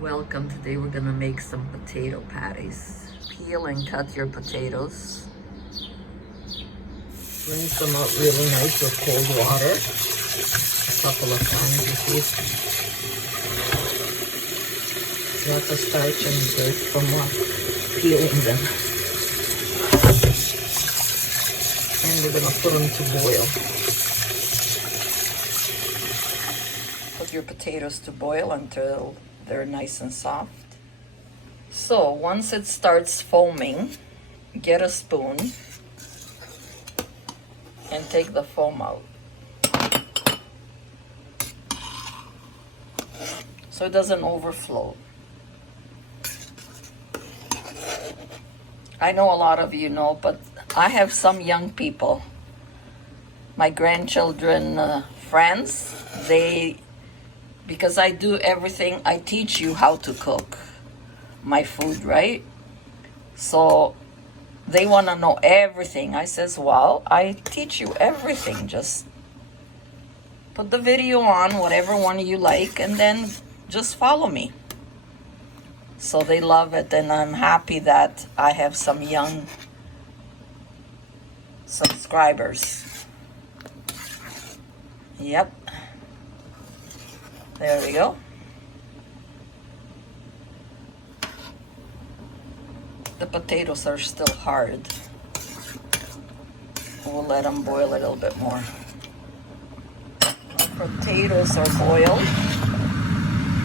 Welcome. Today we're gonna make some potato patties. Peel and cut your potatoes. Rinse them out really nice with cold water. A couple of times you see. Lots of starch and dirt from peeling them. And we're gonna put them to boil. Put your potatoes to boil until they're nice and soft. So once it starts foaming, get a spoon and take the foam out. So it doesn't overflow. I know a lot of you know, but I have some young people, my grandchildren, friends, because I do everything, I teach you how to cook my food, right? So they want to know everything. I says, well, I teach you everything. Just put the video on, whatever one you like, and then just follow me. So they love it, and I'm happy that I have some young subscribers. Yep. There we go. The potatoes are still hard. We'll let them boil a little bit more. Our potatoes are boiled.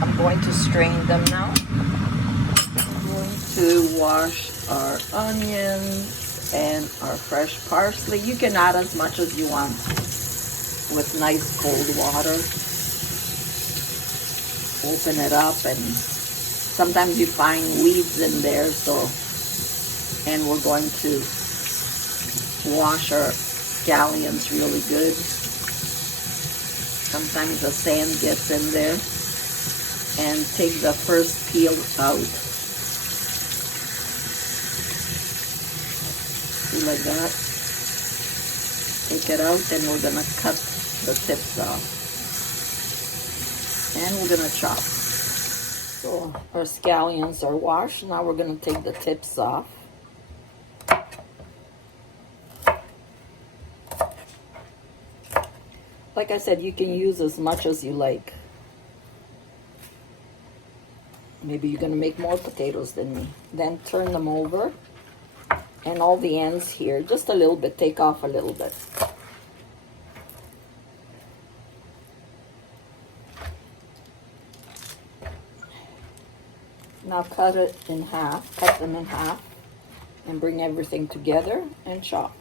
I'm going to strain them now. I'm going to wash our onions and our fresh parsley. You can add as much as you want with nice cold water. Open it up, and sometimes you find weeds in there, and we're going to wash our scallions really good. Sometimes the sand gets in there. And take the first peel out. See, like that. Take it out, and we're gonna cut the tips off. And we're gonna chop. So our scallions are washed. Now we're gonna take the tips off. Like I said, you can use as much as you like. Maybe you're gonna make more potatoes than me. Then turn them over, and all the ends here, just a little bit, take off a little bit. Now cut them in half, and bring everything together and chop.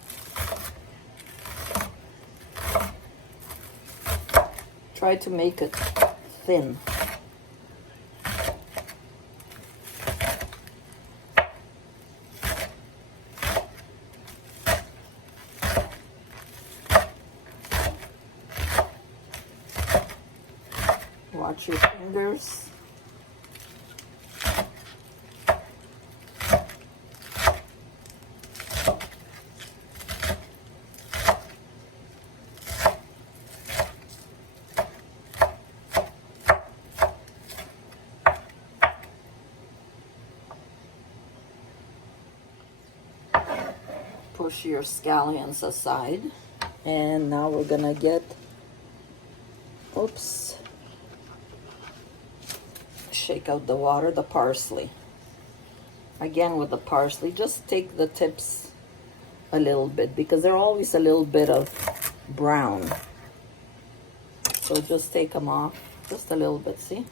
Try to make it thin. Watch your fingers. Push your scallions aside. And now we're gonna get, shake out the water, the parsley. Again, with the parsley, just take the tips a little bit, because they're always a little bit of brown. So just take them off, just a little bit, see?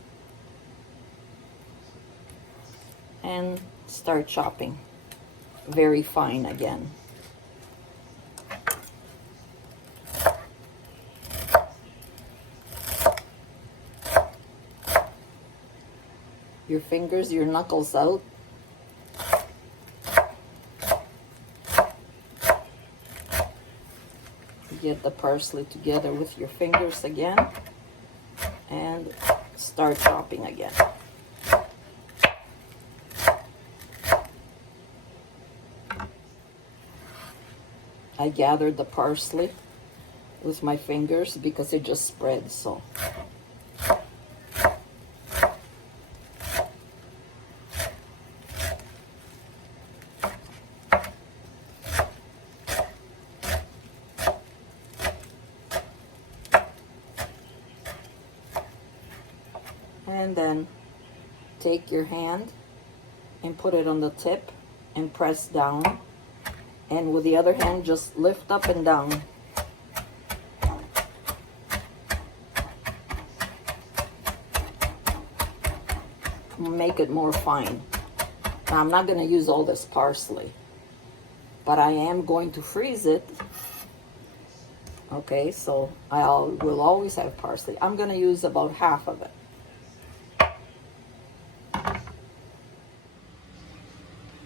And start chopping very fine again. Your fingers, your knuckles out. Get the parsley together with your fingers again, and start chopping again. I gathered the parsley with my fingers because it just spreads, so. And then take your hand and put it on the tip and press down. And with the other hand, just lift up and down. Make it more fine. Now, I'm not going to use all this parsley, but I am going to freeze it. Okay, so will always have parsley. I'm going to use about half of it.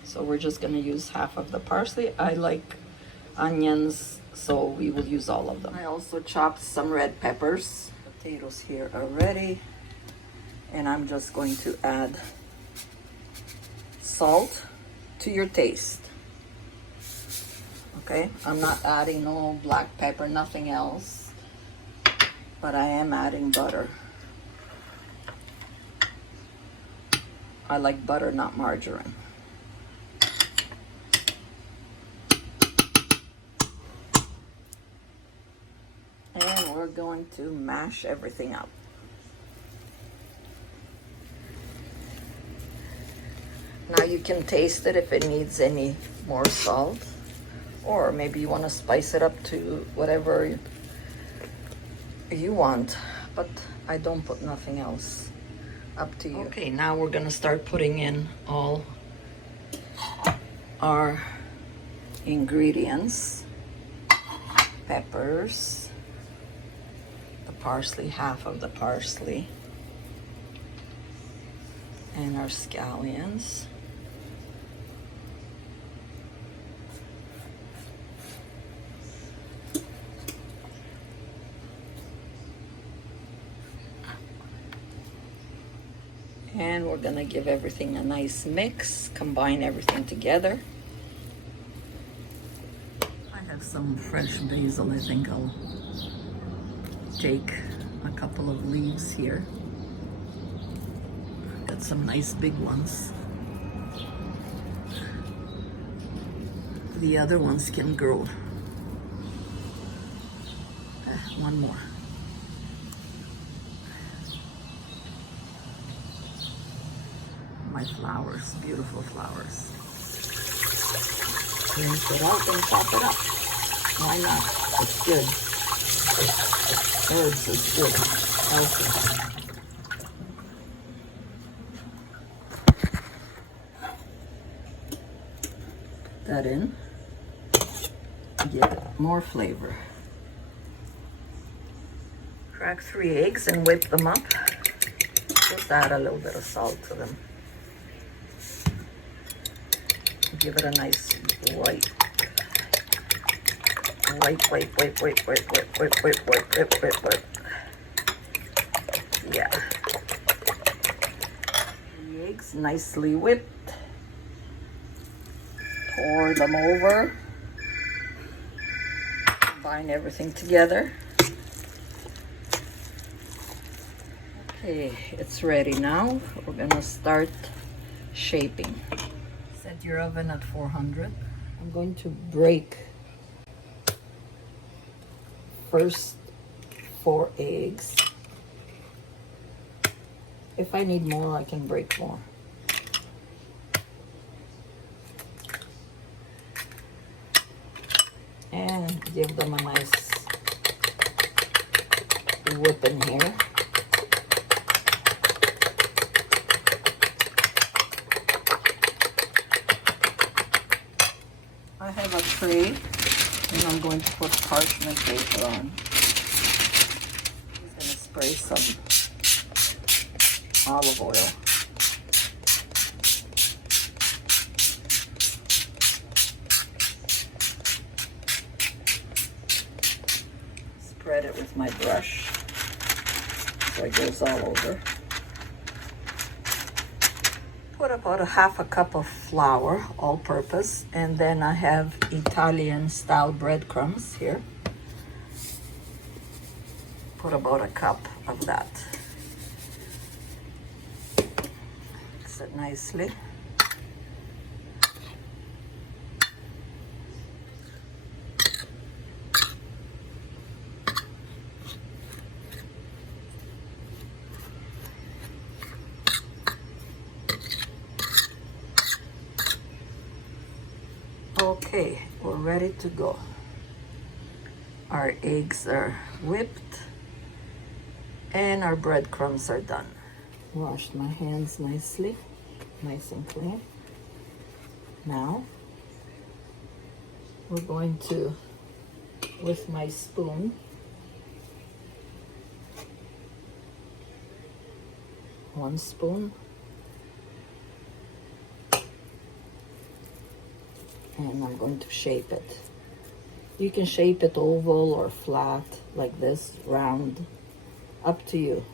So we're just going to use half of the parsley. I like onions, so we will use all of them. I also chopped some red peppers. Potatoes here are ready. And I'm just going to add salt to your taste. Okay, I'm not adding no black pepper, nothing else. But I am adding butter. I like butter, not margarine. And we're going to mash everything up. Now you can taste it if it needs any more salt, or maybe you want to spice it up to whatever you want, but I don't put nothing else. Up to you. Okay, now we're gonna start putting in all our ingredients. Peppers, the parsley, half of the parsley, and our scallions. And we're gonna give everything a nice mix, combine everything together. I have some fresh basil. I think I'll take a couple of leaves here. Got some nice big ones. The other ones can grow. One more. My flowers, beautiful flowers. Rinse it out and chop it up. Why not? It's good. Herbs is good. Healthy. Put that in. Give it more flavor. Crack 3 eggs and whip them up. Just add a little bit of salt to them. Give it a nice white. Yeah. The eggs nicely whipped. Pour them over. Combine everything together. Okay, it's ready now. We're gonna start shaping. Set your oven at 400. I'm going to break first 4 eggs. If I need more, I can break more. And give them a nice whip in here. I have a tray, and I'm going to put parchment paper on. I'm going to spray some olive oil. Spread it with my brush so it goes all over. Put about a half a cup of flour, all-purpose, and then I have Italian-style breadcrumbs here. Put about a cup of that. Mix it nicely. Okay, we're ready to go. Our eggs are whipped and our breadcrumbs are done. Washed my hands nicely, nice and clean. Now, we're going to, with my spoon, one spoon, and I'm going to shape it. You can shape it oval or flat, like this, round, up to you.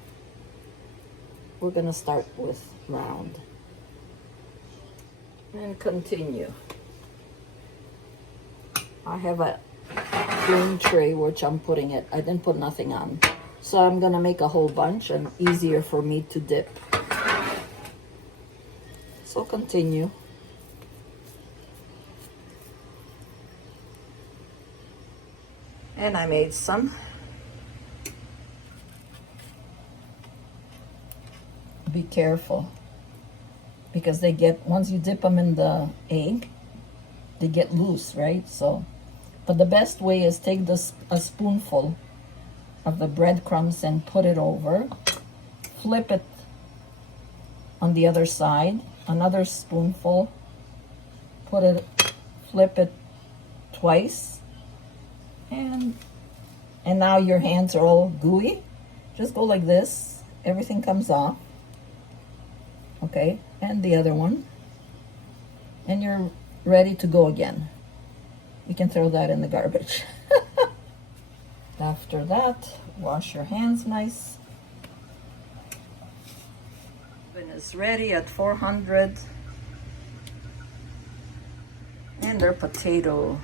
We're gonna start with round and continue. I have a plain tray which I'm putting it. I didn't put nothing on. So I'm gonna make a whole bunch and easier for me to dip. So continue. And I made some. Be careful, because they get, once you dip them in the egg, they get loose, right? So, but the best way is take this, a spoonful of the breadcrumbs and put it over, flip it on the other side, another spoonful, put it, flip it twice, and now your hands are all gooey. Just go like this, everything comes off. Okay, and the other one, and you're ready to go again. You can throw that in the garbage. After that, wash your hands nice. Oven is ready at 400, and their potatoes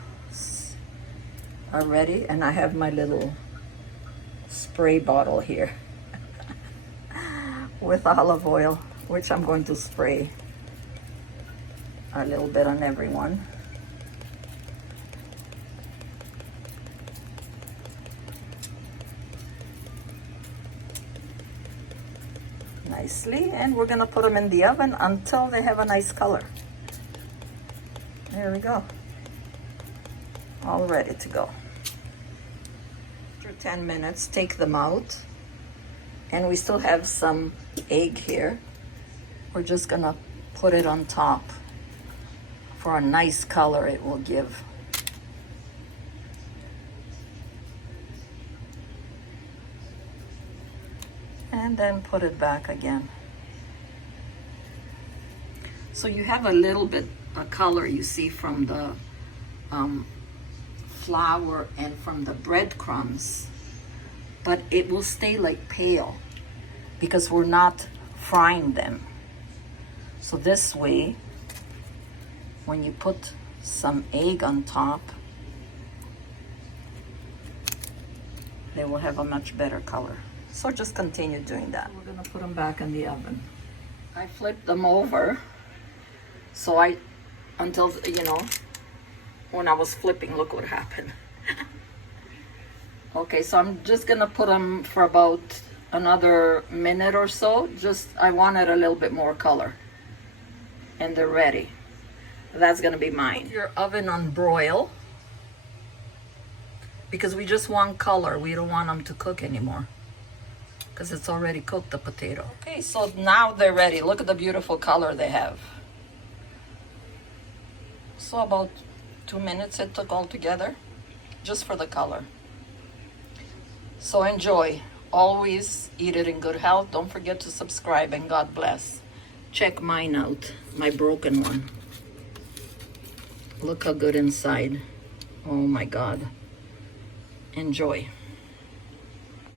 are ready, and I have my little spray bottle here with olive oil, which I'm going to spray a little bit on everyone. Nicely, and we're gonna put them in the oven until they have a nice color. There we go. All ready to go. After 10 minutes, take them out. And we still have some egg here. We're just gonna put it on top for a nice color it will give. And then put it back again. So you have a little bit of color, you see, from the flour and from the breadcrumbs, but it will stay like pale because we're not frying them. So this way, when you put some egg on top, they will have a much better color. So just continue doing that. We're gonna put them back in the oven. I flipped them over, so until, you know, when I was flipping, look what happened. Okay, so I'm just gonna put them for about another minute or so. I wanted a little bit more color. And they're ready. That's gonna be mine. Your oven on broil, because we just want color. We don't want them to cook anymore, because it's already cooked, the potato. Okay, so now they're ready. Look at the beautiful color they have. So about 2 minutes it took all together, just for the color. So enjoy. Always eat it in good health. Don't forget to subscribe, and God bless. Check mine out, my broken one. Look how good inside. Oh my God. Enjoy.